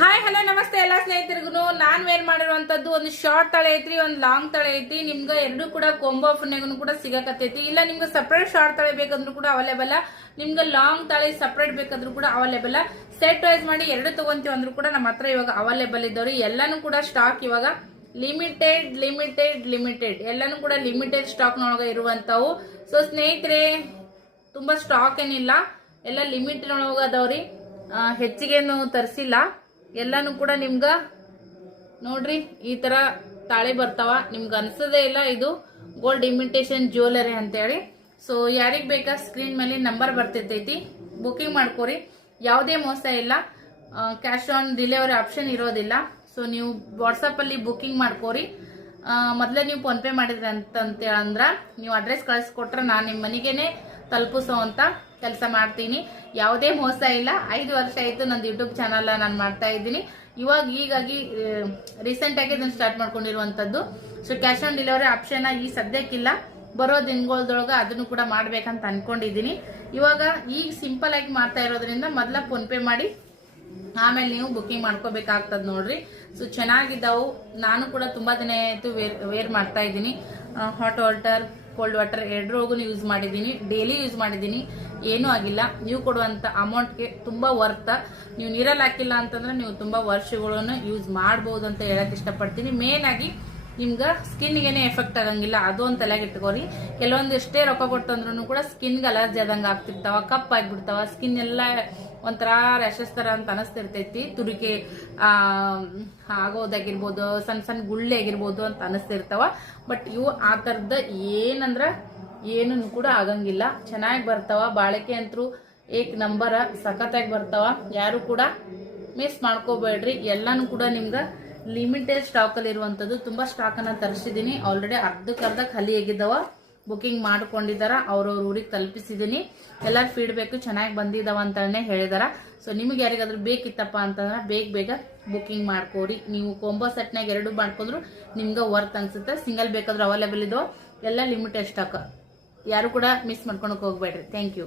Hi hello ನಮಸ್ತೆ ಎಲ್ಲ ಸ್ನೇಹಿತರಿಗೂ ನಾನು ವೇರ್ ಮಾಡಿರುವಂತದ್ದು ಒಂದು ಶಾರ್ಟ್ ತಳೆ ಐತ್ರಿ, ಒಂದು ಲಾಂಗ್ ತಳೆ ಐತಿ. ನಿಮ್ಗೆ ಎರಡು ಕೂಡ ಕೊಂಬೋ ಆಫರ್ನಾಗೂ ಕೂಡ ಸಿಗಕತ್ತೈತಿ. ಇಲ್ಲ ನಿಮ್ಗೆ ಸಪರೇಟ್ ಶಾರ್ಟ್ ತಳೆ ಬೇಕಂದ್ರೂ ಕೂಡ ಅವೈಲೇಬಲ್, ನಿಮ್ಗೆ ಲಾಂಗ್ ತಳೆ ಸಪರೇಟ್ ಬೇಕಂದ್ರೂ ಕೂಡ ಅವೈಲೇಬಲ್. ಸೆಟ್ ವೈಸ್ ಮಾಡಿ ಎರಡು ತಗೊಂತೀವಿ ಅಂದ್ರೂ ಕೂಡ ನಮ್ಮ ಹತ್ರ ಇವಾಗ ಅವೈಲೇಬಲ್ ಇದ್ದವ್ರಿ. ಎಲ್ಲಾನು ಕೂಡ ಸ್ಟಾಕ್ ಇವಾಗ ಲಿಮಿಟೆಡ್ ಎಲ್ಲಾನು ಕೂಡ ಲಿಮಿಟೆಡ್ ಸ್ಟಾಕ್ ನೊಳಗ ಇರುವಂತವು. ಸೊ ಸ್ನೇಹಿತರೆ, ತುಂಬಾ ಸ್ಟಾಕ್ ಏನಿಲ್ಲ, ಎಲ್ಲ ಲಿಮಿಟ್ ನೊಳಗ ಅದಾವ್ರಿ. ಹೆಚ್ಚಿಗೇನು ತರಿಸಿಲ್ಲ. ಎಲ್ಲಾನು ಕೂಡ ನಿಮ್ಗ ನೋಡ್ರಿ ಈ ತರ ತಾಳೆ ಬರ್ತಾವ. ನಿಮ್ಗೆ ಅನ್ಸದೇ ಇಲ್ಲ ಇದು ಗೋಲ್ಡ್ ಇಮಿಟೇಷನ್ ಜ್ಯುವೆಲರಿ ಅಂತೇಳಿ. ಸೊ ಯಾರಿಗ್ ಬೇಕಾ ಸ್ಕ್ರೀನ್ ಮೇಲೆ ನಂಬರ್ ಬರ್ತಿರ್ತೈತಿ, ಬುಕಿಂಗ್ ಮಾಡ್ಕೋರಿ. ಯಾವುದೇ ಮೋಸ ಇಲ್ಲ, ಕ್ಯಾಶ್ ಆನ್ ಡೆಲಿವರಿ ಆಪ್ಷನ್ ಇರೋದಿಲ್ಲ. ಸೊ ನೀವು ವಾಟ್ಸಪ್ ಅಲ್ಲಿ ಬುಕಿಂಗ್ ಮಾಡ್ಕೋರಿ. ಮೊದ್ಲೇ ನೀವು ಫೋನ್ ಪೇ ಮಾಡಿದ್ರಿ ಅಂದ್ರ ನೀವು ಅಡ್ರೆಸ್ ಕಳಿಸ್ಕೊಟ್ರೆ ನಾನು ನಿಮ್ಮ ಮನೆಗೇನೆ ತಲುಪಿಸೋ ಅಂತ ಕೆಲಸ ಮಾಡ್ತೀನಿ. ಯಾವುದೇ ಮೋಸ ಇಲ್ಲ. 5 ವರ್ಷ ಆಯ್ತು ನಂದು ಯೂಟ್ಯೂಬ್ ಚಾನಲ್ ನಾನು ಮಾಡ್ತಾ ಇದ್ದೀನಿ. ಹೀಗಾಗಿ ರೀಸೆಂಟ್ ಆಗಿ ಇದನ್ನ ಸ್ಟಾರ್ಟ್ ಮಾಡ್ಕೊಂಡಿರುವಂತದ್ದು. So cash on delivery option ಈ ಸದ್ಯಕ್ಕಿಲ್ಲ, ಬರೋ ದಿನಗಳದೊಳಗ ಅದನ್ನು ಕೂಡ ಮಾಡ್ಬೇಕಂತ ಅನ್ಕೊಂಡಿದ್ದೀನಿ. ಇವಾಗ ಈಗ ಸಿಂಪಲ್ ಆಗಿ ಮಾಡ್ತಾ ಇರೋದ್ರಿಂದ ಮೊದ್ಲ ಫೋನ್ ಪೇ ಮಾಡಿ ಆಮೇಲೆ ನೀವು ಬುಕಿಂಗ್ ಮಾಡ್ಕೋಬೇಕಾಗ್ತದ ನೋಡ್ರಿ. ಸೊ ಚೆನ್ನಾಗಿದ್ದಾವು. ನಾನು ಕೂಡ ತುಂಬಾ ದಿನ ಆಯ್ತು ವೇರ್ ಮಾಡ್ತಾ ಇದ್ದೀನಿ. ಹಾಟ್ ವಾಟರ್ ಕೋಲ್ಡ್ ವಾಟರ್ ಎರಡರೊಳಗೂ ಯೂಸ್ ಮಾಡಿದ್ದೀನಿ, ಡೈಲಿ ಯೂಸ್ ಮಾಡಿದ್ದೀನಿ, ಏನೂ ಆಗಿಲ್ಲ. ನೀವು ಕೊಡುವಂತ ಅಮೌಂಟ್ಗೆ ತುಂಬಾ ವರ್ತ್. ನೀವು ನೀರಲ್ಲಿ ಹಾಕಿಲ್ಲ ಅಂತಂದ್ರೆ ನೀವು ತುಂಬಾ ವರ್ಷಗಳನ್ನು ಯೂಸ್ ಮಾಡಬಹುದು ಅಂತ ಹೇಳಕ್ ಇಷ್ಟಪಡ್ತೀನಿ. ಮೇನ್ ಆಗಿ ನಿಮ್ಗೆ ಸ್ಕಿನ್ಗೇನೆ ಎಫೆಕ್ಟ್ ಆಗಂಗಿಲ್ಲ, ಅದು ಒಂದು ತಲೆಗೆ ಇಟ್ಕೋರಿ. ಕೆಲವೊಂದು ಎಷ್ಟೇ ರೊಕ್ಕ ಕೊಟ್ಟಂದ್ರೂ ಕೂಡ ಸ್ಕಿನ್ಗೆ ಅಲರ್ಜಿ ಆದಂಗ ಆಗ್ತಿರ್ತಾವ, ಕಪ್ ಆಗಿಬಿಡ್ತಾವ, ಸ್ಕಿನ್ ಎಲ್ಲ ಒಂಥರ ರ್ಯಾಶಸ್ ತರ ಅಂತ ಅನಿಸ್ತಿರ್ತೈತಿ. ತುರಿಕೆ ಆಗೋದಾಗಿರ್ಬೋದು, ಸಣ್ಣ ಸಣ್ಣ ಗುಳ್ಳೆ ಆಗಿರ್ಬೋದು ಅಂತ ಅನಿಸ್ತಿರ್ತಾವ. ಬಟ್ ಇವು ಆ ತರದ ಏನಂದ್ರ ಏನು ಕೂಡ ಆಗಂಗಿಲ್ಲ, ಚೆನ್ನಾಗಿ ಬರ್ತಾವ. ಬಾಳಿಕೆ ಅಂತೂ ಏಕ್ ನಂಬರ್ ಸಖತ್ತಾಗಿ ಬರ್ತಾವ. ಯಾರು ಕೂಡ ಮಿಸ್ ಮಾಡ್ಕೋಬೇಡ್ರಿ. ಎಲ್ಲಾನು ಕೂಡ ನಿಮ್ಗೆ ಲಿಮಿಟೆಡ್ ಸ್ಟಾಕ್ ಅಲ್ಲಿ ಇರುವಂತದ್ದು. ತುಂಬಾ ಸ್ಟಾಕ್ ಅನ್ನ ತರಿಸಿದೀನಿ. ಆಲ್ರೆಡಿ ಅರ್ಧಕ್ಕರ್ಧ ಖಾಲಿ ಆಗಿದ್ದಾವ. ಬುಕಿಂಗ್ ಮಾಡ್ಕೊಂಡಿದಾರ, ಅವ್ರವ್ರ ಊರಿಗೆ ತಲುಪಿಸಿದೀನಿ. ಎಲ್ಲಾರು ಫೀಡ್ಬ್ಯಾಕ್ ಚೆನ್ನಾಗಿ ಬಂದಿದಾವ ಅಂತಾನೆ ಹೇಳಿದಾರ. ಸೊ ನಿಮ್ಗೆ ಯಾರಿಗಾದ್ರೂ ಬೇಕಿತ್ತಪ್ಪ ಅಂತಂದ್ರೆ ಬೇಗ ಬುಕಿಂಗ್ ಮಾಡ್ಕೋರಿ. ನೀವು ಕೊಂಬೋ ಸೆಟ್ನಾಗ 2 ಮಾಡ್ಕೊಂಡ್ರು ನಿಮ್ಗೆ ವರ್ತ್ ಅನ್ಸುತ್ತೆ. ಸಿಂಗಲ್ ಬೇಕಾದ್ರೂ ಅವೈಲೇಬಲ್ ಇದಾವ. ಎಲ್ಲ ಲಿಮಿಟೆಡ್ ಸ್ಟಾಕ್. ಯಾರು ಕೂಡ ಮಿಸ್ ಮಾಡ್ಕೊಳಕ್ ಹೋಗ್ಬೇಡ್ರಿ. Thank you.